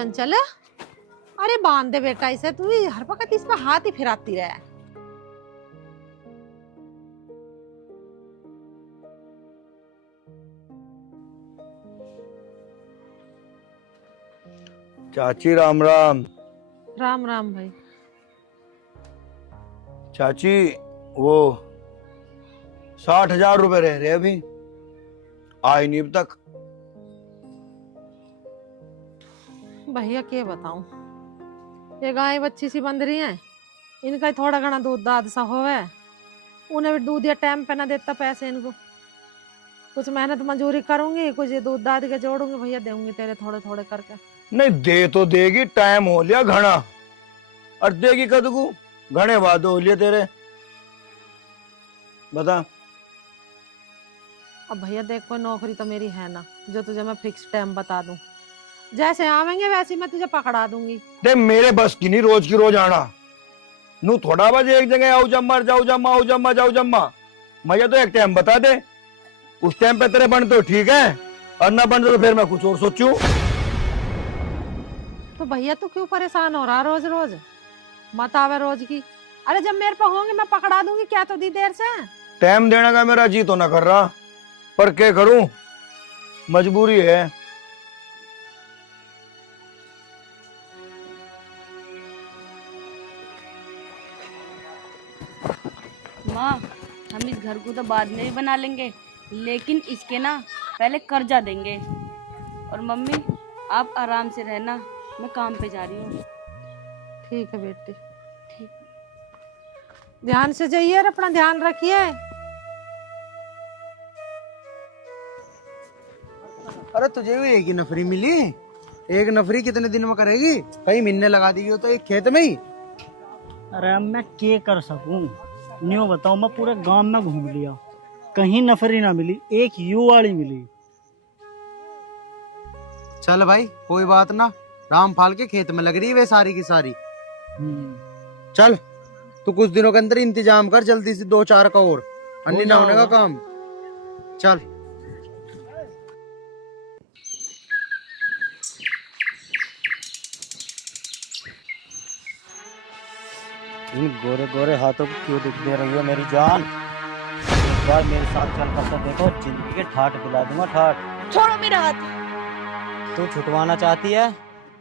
चंचल, अरे बांध दे बेटा इसे, तू हर वक्त इस पर हाथ ही फिराती रहे। चाची राम राम। राम राम भाई। चाची वो 60,000 रुपए रह रहे अभी, आए नहीं अब तक। भैया क्या बताऊं, ये गाय बच्ची सी बंध रही है, इनका थोड़ा घना दूध दाद सा होवे, उन्हें भी दूध या टाइम पे ना देता पैसे इनको। कुछ मेहनत मजूरी करूंगी, कुछ ये दूध दाद के जोड़ूंगी, भैया दूंगी तेरे थोड़े थोड़े करके। नहीं दे तो देगी, टाइम हो लिया घना, और देगी कदू घने वादे हो लिए तेरे, बता। अब भैया देख, कोई नौकरी तो मेरी है ना जो तुझे मैं फिक्स टाइम बता दूं, जैसे आवेंगे वैसे मैं तुझे पकड़ा दूंगी। देख मेरे बस की नहीं रोज की रोज आना, नू थोड़ा बजे एक जगह आओ जम्मा जाओ जम्मा आओ जम्मा जाओ जम्मा। मुझे तो एक टाइम बता दे, उस टाइम पे तेरे बन तो ठीक है, और ना बन तो फिर मैं कुछ और सोचूं। तो भैया तू क्यों परेशान हो रहा रोज रोज, मत आवे रोज की। अरे जब मेरे पे होंगे मैं पकड़ा दूंगी, क्या तो दी देर से। टाइम देने का मेरा जी तो ना कर रहा, पर क्या करूं, मजबूरी है। माँ, हम इस घर को तो बाद में भी बना लेंगे, लेकिन इसके ना पहले कर्जा देंगे। और मम्मी आप आराम से रहना, मैं काम पे जा रही हूँ। ठीक है बेटी, ध्यान से जाइए और अपना ध्यान रखिए। अरे तुझे भी एक ही नफरी मिली, एक नफरी कितने दिन में करेगी, कहीं मिलने लगा दी हो तो एक खेत में ही। अरे अब मैं क्या कर सकूं, न्यू बताओ, मैं पूरे गांव में घूम लिया, कहीं नफरी ना मिली, एक यू वाली मिली। चल भाई कोई बात ना, रामफाल के खेत में लग रही है वे सारी की सारी। चल तू कुछ दिनों के अंदर इंतजाम कर जल्दी से 2-4 का और, अन्य ना होने का काम। चल इन गोरे गोरे हाथों को क्यों दुख दे रही हो मेरी जान, एक बार मेरे साथ चल कर तो देखो, जिंदगी के ठाठ दिला दूंगा ठाठ। छोड़ो मेरा हाथ। तू छुटवाना चाहती है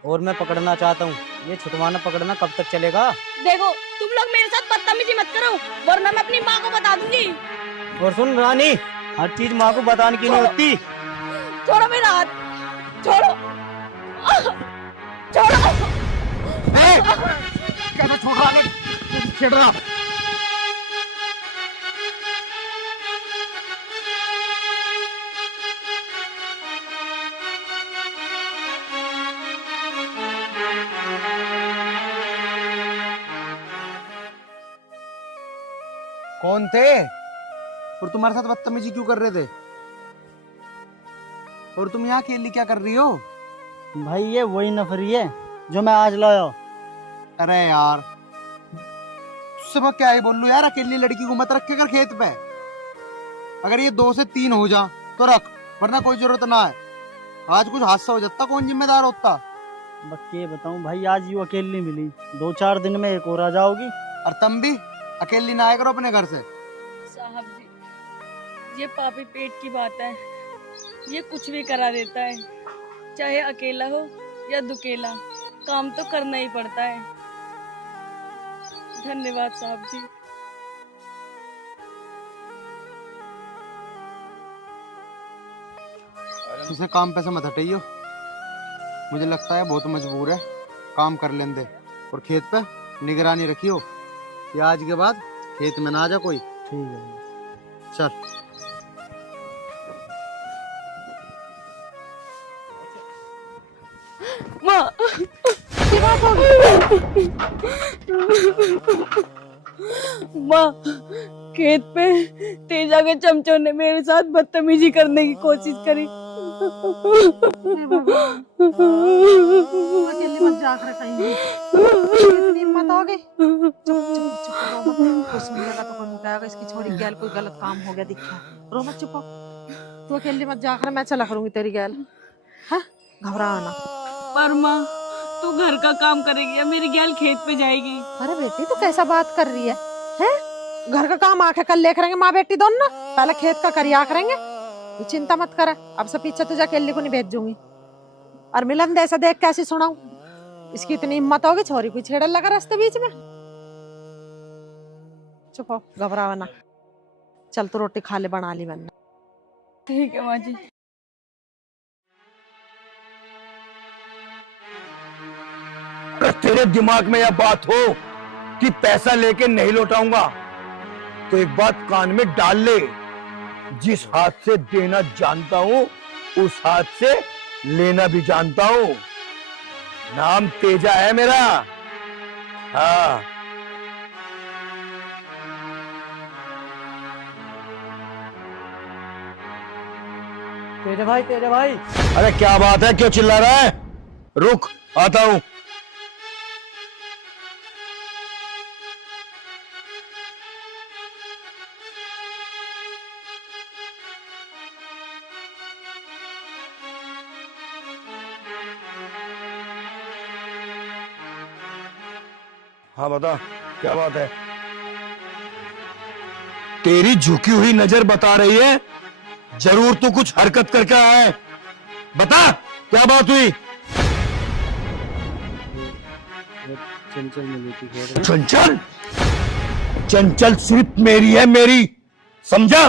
और मैं पकड़ना चाहता हूँ, ये छुटवाना पकड़ना कब तक चलेगा? देखो तुम लोग मेरे साथ बदतमीजी मत करो, वरना मैं अपनी माँ को बता दूंगी। और सुन रानी, हर चीज माँ को बताने की नहीं होती। छोड़ो मेरा हाथ, छोड़ो छोड़ो। क्या छोड़ रहा है, छेड़ रहा। कौन थे और तुम्हारे साथ बदतमीजी क्यों कर रहे थे, और तुम यहाँ अकेली क्या कर रही हो? भाई ये वही नफरी है जो मैं आज लाया। अरे यार तुझसे मैं क्या ही बोल लूं यार, अकेली लड़की को मत रखे कर खेत पे, अगर ये 2 से 3 हो जा तो रख, वरना कोई जरूरत ना है। आज कुछ हादसा हो जाता कौन जिम्मेदार होता। बस ये बताऊं भाई, आज यू अकेली मिली, 2-4 दिन में एक और आ जाओगी। और तुम भी अकेली ना आया करो अपने घर से। साहब जी, ये पापी पेट की बात है, ये कुछ भी करा देता है, चाहे अकेला हो या दुकेला, काम तो करना ही पड़ता है। धन्यवाद साहब जी। इसे काम पे से मत हटाइयो, मुझे लगता है बहुत मजबूर है, काम कर लें दे, और खेत पे निगरानी रखियो कि आज के बाद खेत में ना आ जा कोई। ठीक है चल माँ, माँ, खेत पे तेजा के चमचों ने मेरे साथ बदतमीजी करने की कोशिश करी। अकेली मत जाकर कहीं, इतनी हिम्मत हो गई। चुप चुप चुप रो मत, कोई सुनेगा तो कोई मुकाएगा इसकी छोरी गैल, कोई गलत काम हो गया दिखा। रो मत, चुप हो। तू अकेली मत जाकर, मैं चला करूंगी तेरी गैल। हाँ घबरा ना। पर माँ, तू घर का काम करेगी या मेरी गैल खेत पे जाएगी। अरे बेटी तू कैसा बात कर रही है? हैं? घर का काम आके कल ले करेंगे माँ बेटी दोनों ना, पहले खेत का करिया करेंगे। तू चिंता मत कर, अब से पीछे तुझे अकेली को नहीं भेजूंगी। और मिलन दे ऐसा देख कैसी सुनाऊं, इसकी इतनी हिम्मत होगी छोरी को छेड़ने लगा रास्ते बीच में। चुप हो, घबरावा ना। चल तू रोटी खा ले, बना ली मैंने। ठीक है माँ जी। अगर तेरे दिमाग में यह बात हो कि पैसा लेके नहीं लौटाऊंगा तो एक बात कान में डाल ले, जिस हाथ से देना जानता हूं उस हाथ से लेना भी जानता हूं। नाम तेजा है मेरा। हाँ, तेरे भाई। अरे क्या बात है, क्यों चिल्ला रहा है? रुक, आता हूं। हाँ बता, क्या बात है? तेरी झुकी हुई नजर बता रही है जरूर तू कुछ हरकत करके आया है। बता क्या बात हुई? वो चंचल मिली थी खेत में। चंचल? चंचल सिर्फ मेरी है, मेरी, समझा?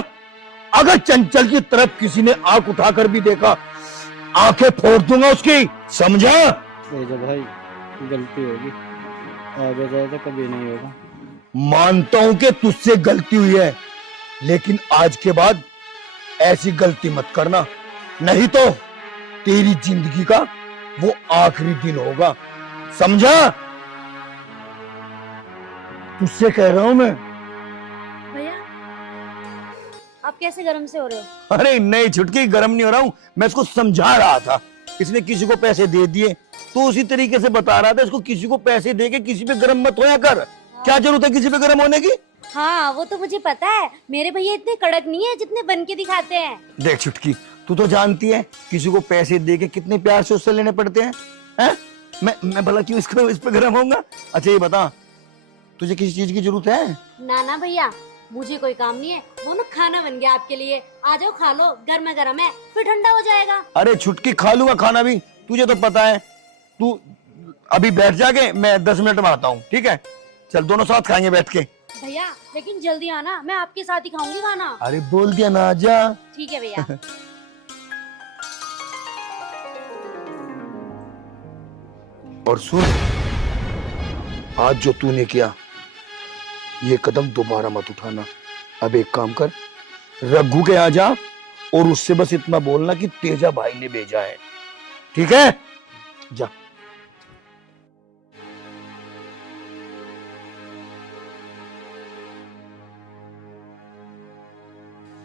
अगर चंचल की तरफ किसी ने आंख उठाकर भी देखा, आंखें फोड़ दूंगा उसकी, समझा? तेजा भाई गलती होगी, आगे जाए तो कभी नहीं होगा। मानता हूं कि तुझसे गलती हुई है, लेकिन आज के बाद ऐसी गलती मत करना, नहीं तो तेरी जिंदगी का वो आखिरी दिन होगा, समझा? तुझसे कह रहा हूं मैं। भैया आप कैसे गर्म से हो रहे हो? अरे नहीं छुटकी, गर्म नहीं हो रहा हूं, मैं इसको समझा रहा था। इसने किसी को पैसे दे दिए तो उसी तरीके से बता रहा था इसको किसी को पैसे दे के किसी पे गर्म मत होया कर। क्या जरूरत है किसी पे गर्म होने की? हाँ वो तो मुझे पता है, मेरे भैया इतने कड़क नहीं है जितने बन के दिखाते हैं। देख छुटकी, तू तो जानती है किसी को पैसे दे के कितने प्यार से उससे लेने पड़ते हैं, हैं? मैं भला क्यों इस पे गर्म होऊंगा? अच्छा ये बता, तुझे किसी चीज की जरूरत है? ना भैया, मुझे कोई काम नहीं है, वो ना खाना बन गया आपके लिए, आ जाओ खा लो, गर्मा गर्म है, फिर ठंडा हो जाएगा। अरे छुटकी, खा लूंगा खाना भी, तुझे तो पता है। तू अभी बैठ जाके, मैं 10 मिनट में आता हूँ, ठीक है? चल दोनों साथ खाएंगे बैठ के। भैया लेकिन जल्दी आना, मैं आपके साथ ही खाऊंगी खाना। अरे बोल दिया ना, आजा। ठीक है भैया। और सुन, आज जो तूने किया ये कदम दोबारा मत उठाना। अब एक काम कर, रघु के आ जा और उससे बस इतना बोलना कि तेजा भाई ने भेजा है, ठीक है? जा।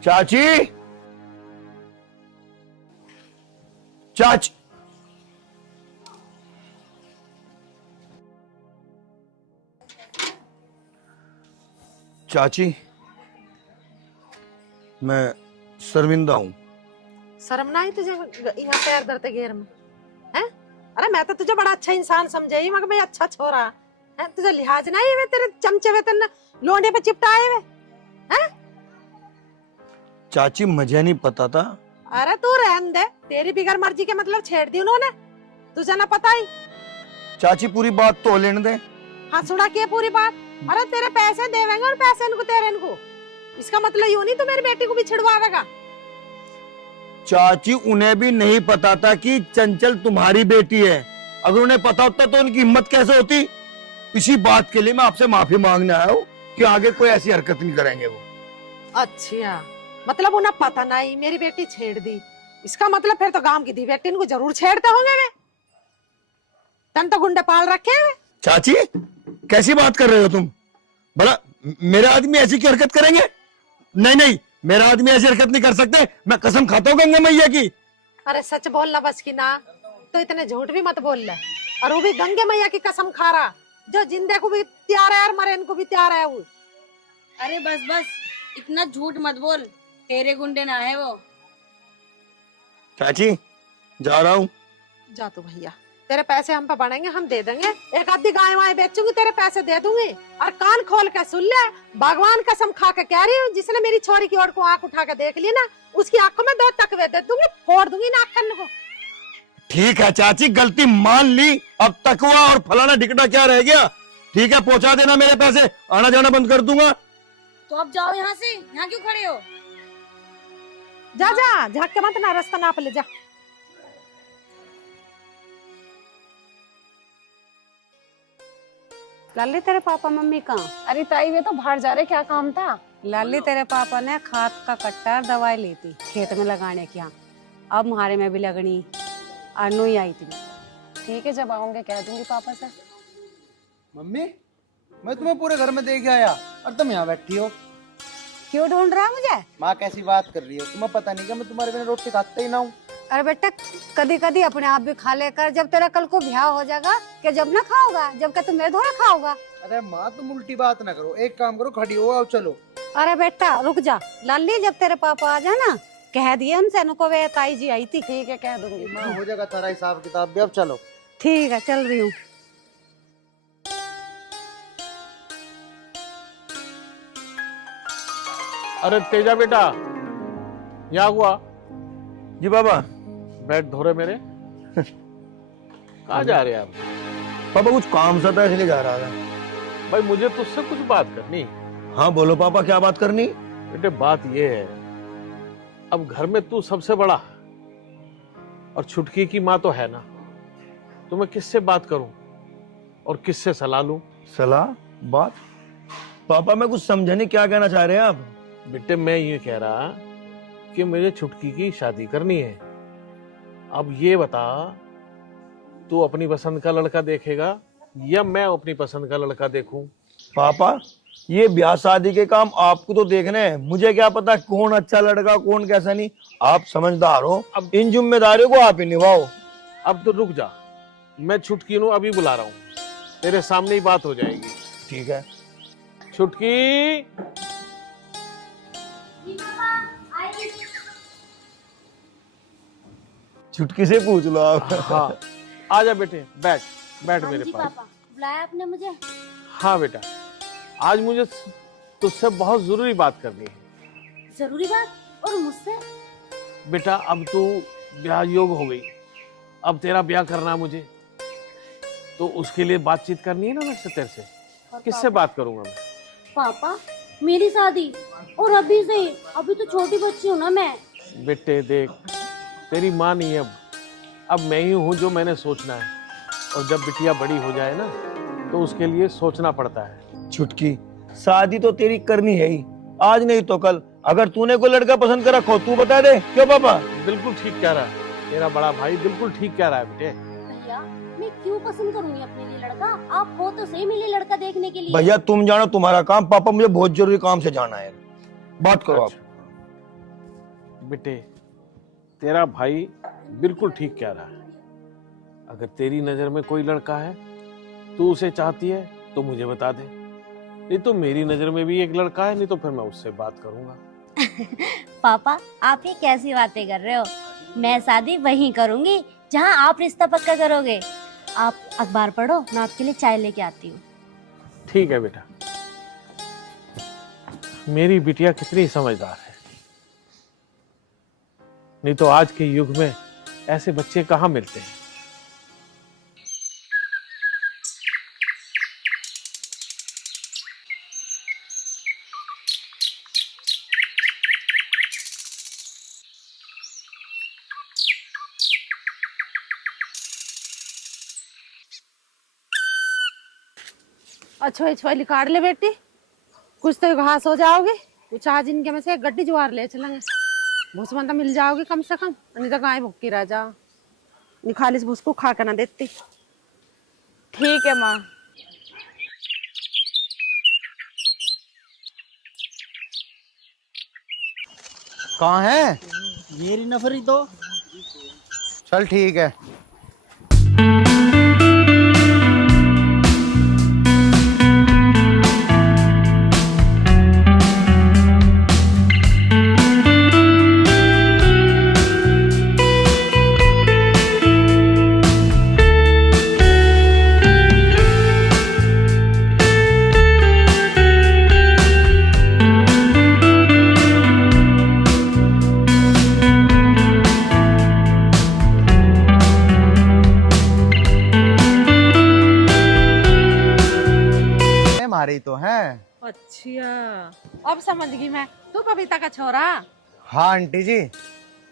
चाची, चाची, चाची, मैं शर्मिंदा हूं। शर्म ना आई तुझे यहाँ पैर धरते घेर में? हैं? अरे मैं तो तुझे बड़ा अच्छा इंसान समझाई, मगर भाई अच्छा छोरा है, तुझे लिहाज ना है तेरे चमचे वे तेरे लोंडे पे चिपटाए हुए हैं? चाची मुझे नहीं पता था। अरे तू रहन दे, तेरी बिगर मर्जी के मतलब छेड़ दी उन्होंने, तुझे ना पता ही। चाची पूरी बात तो लेने दे। हाँ सुना के पूरी बात। अरे तेरे पैसे देवेंगे और पैसे इनको तेरे इनको, इसका मतलब यूं नहीं तो मेरी बेटी को भी छिड़वावेगा। चाची उन्हें भी नहीं पता था कि चंचल तुम्हारी बेटी है, अगर उन्हें पता होता तो उनकी हिम्मत कैसे होती? इसी बात के लिए मैं आपसे माफी मांगने आया हूँ कि आगे कोई ऐसी हरकत नहीं करेंगे वो। अच्छा, मतलब उन्हें पता नहीं मेरी बेटी छेड़ दी, इसका मतलब फिर तो गांव की दी बेटी इनको जरूर छेड़ते होंगे वे, तन तो गुंडे पाल रखे हैं। चाची कैसी बात कर रहे हो तुम? भला मेरे आदमी ऐसी की हरकत करेंगे? नहीं नहीं, मेरा आदमी ऐसी हरकत नहीं कर सकते, मैं कसम खाता हूँ गंगा मैया की। अरे सच बोलना बस की ना, तो इतने झूठ भी मत बोल ले, और वो भी गंगे मैया की कसम खा रहा, जो जिंदे को भी तैयार है और मरे इनको भी तैयार है वो। अरे बस बस, इतना झूठ मत बोल, तेरे गुंडे ना है वो। चाची जा रहा हूँ। जा तू भैया, तेरे पैसे हम पे बनेंगे, हम दे देंगे। एक आधी गाय वाय बेचूंगी, तेरे पैसे दे दूंगी। और कान खोल के सुन ले, भगवान कसम खा के कह रही हूँ, जिसने मेरी छोरी की ओर को आंख उठा के देख ली ना, उसकी आंखों में 2 तकवे दे दूंगी, फोड़ दूंगी नाक कन्न को। ठीक है चाची, गलती मान ली। अब तकवा और फलाना ढिकड़ा क्या रह गया। ठीक है, पहुंचा देना मेरे पैसे, आना जाना बंद कर दूंगा। तो अब जाओ यहाँ से, यहाँ क्यों खड़े हो? जा जा, झाक के मत ना, रास्ता नाप ले जा। लाली तेरे पापा मम्मी कहाँ? अरे ताई वे तो बाहर जा रहे, क्या काम था? लाली तेरे पापा ने खाद का कट्टा और दवाई ली थी खेत में लगाने की। यहाँ अब मुहारे में भी लगनी, अनु ही आई थी। ठीक है, जब आऊंगे कह दूंगी पापा से। मम्मी, मैं तुम्हें पूरे घर में देख आया और तुम यहाँ बैठी हो। क्यों ढूंढ रहा है मुझे? माँ कैसी बात कर रही हो, तुम्हें पता नहीं क्या मैं तुम्हारे बिना रोटी खाता ही ना हूँ। अरे बेटा, कदी कदी अपने आप भी खा लेकर, जब तेरा कल को ब्याह हो जाएगा कि जब ना खाओगा, जब का तुम मेरे धोरा खाओगा। अरे माँ, तुम उल्टी बात ना करो, एक काम करो, खड़ी हो, आओ चलो। अरे बेटा रुक जा, लाली जब तेरे पापा आ जाए ना, कह दिए उनसे उनको वे ताई जी आई थी। ठीक है, कह दूंगी। माँ हो जाएगा तारा हिसाब किताब भी, अब चलो। ठीक है, चल रही हूँ। अरे तेजा बेटा, यहाँ हुआ। जी बाबा। बैठ धोरे मेरे। कहाँ जा रहे हैं आप? पापा कुछ काम सा था इसलिए जा रहा था। भाई मुझे तुझसे कुछ बात करनी। हाँ बोलो पापा, क्या बात करनी? बेटे बात ये है, अब घर में तू सबसे बड़ा और छुटकी की माँ तो है ना, तो मैं किससे बात करूं और किससे सलाह लूं? सलाह? बात? पापा मैं कुछ समझा नहीं, क्या कहना चाह रहे हैं आप? बेटे मैं ये कह रहा कि मुझे छुटकी की शादी करनी है। अब ये बता, तू अपनी पसंद का लड़का देखेगा या मैं अपनी पसंद का लड़का देखूं? पापा ये ब्याह शादी के काम आपको तो देखने हैं, मुझे क्या पता कौन अच्छा लड़का कौन कैसा नहीं। आप समझदार हो, अब इन जिम्मेदारियों को आप ही निभाओ। अब तो रुक जा, मैं छुटकी नू अभी बुला रहा हूँ, तेरे सामने ही बात हो जाएगी। ठीक है। छुटकी, छुटकी से पूछ लो आप। हाँ आ जा बेटे, बैठ बैठ हाँ मेरे जी पास। पापा, बुलाया आपने मुझे? हाँ बेटा, आज मुझे तुझसे बहुत जरूरी बात करनी है। जरूरी बात? और मुझसे? बेटा अब तू ब्याह योग हो गई, अब तेरा ब्याह करना है मुझे, तो उसके लिए बातचीत करनी है ना मुझसे तेरे से। किससे बात करूंगा मैं? पापा मेरी शादी, और अभी से? अभी तो छोटी बच्ची हूँ ना मैं। बेटे देख, तेरी माँ नहीं है अब मैं ही हूँ जो मैंने सोचना है, और जब बिटिया बड़ी हो जाए ना तो उसके लिए सोचना पड़ता है। छुटकी, शादी तो तेरी करनी है ही, आज नहीं तो कल। अगर तूने कोई लड़का पसंद कर रखा हो तू बता दे। क्यों पापा? बिल्कुल ठीक कह रहा है तेरा बड़ा भाई, बिल्कुल ठीक कह रहा है बेटे। भैया मैं क्यों पसंद करूंगी अपने लिए लड़का? आप हो तो सही मिले लड़का देखने के लिए। भैया तुम जानो, तुम्हारा काम। पापा मुझे बहुत जरूरी काम से जाना है, बात करो आप। बेटे तेरा भाई बिल्कुल ठीक कह रहा है, अगर तेरी नजर में कोई लड़का है, तू उसे चाहती है तो मुझे बता दे, नहीं तो मेरी नजर में भी एक लड़का है, नहीं तो फिर मैं उससे बात करूंगा। पापा आप ये कैसी बातें कर रहे हो? मैं शादी वहीं करूंगी जहां आप रिश्ता पक्का करोगे। आप अखबार पढ़ो, मैं आपके लिए चाय लेके आती हूँ। ठीक है बेटा, मेरी बिटिया कितनी समझदार है, नहीं तो आज के युग में ऐसे बच्चे कहाँ मिलते हैं। अच्छा छोली काट ले बेटी, कुछ तो घास हो जाओगे, कुछ आज इनके में से एक गड्डी ज्वार ले चलेंगे, भूसमंता मिल जाओगी कम से कम, नहीं तो गाय भुक्की रह जाओ। निखालिस भूस को खा कर ना देती। ठीक है माँ। कहाँ है? मेरी नफरी तो चल ठीक है। है। अच्छा अब समझ गई मैं, तू बबीता का छोरा। हाँ आंटी जी,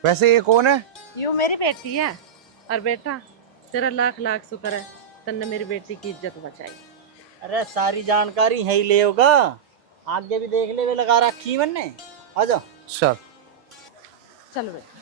वैसे ये कौन है? यू मेरी बेटी है। और बेटा तेरा लाख लाख शुक्र है, तन्ने मेरी बेटी की इज्जत बचाई। अरे सारी जानकारी है ही ले होगा, आगे भी देख ले वे लगा रखी मैंने। आ जाओ। चल चल बेटा।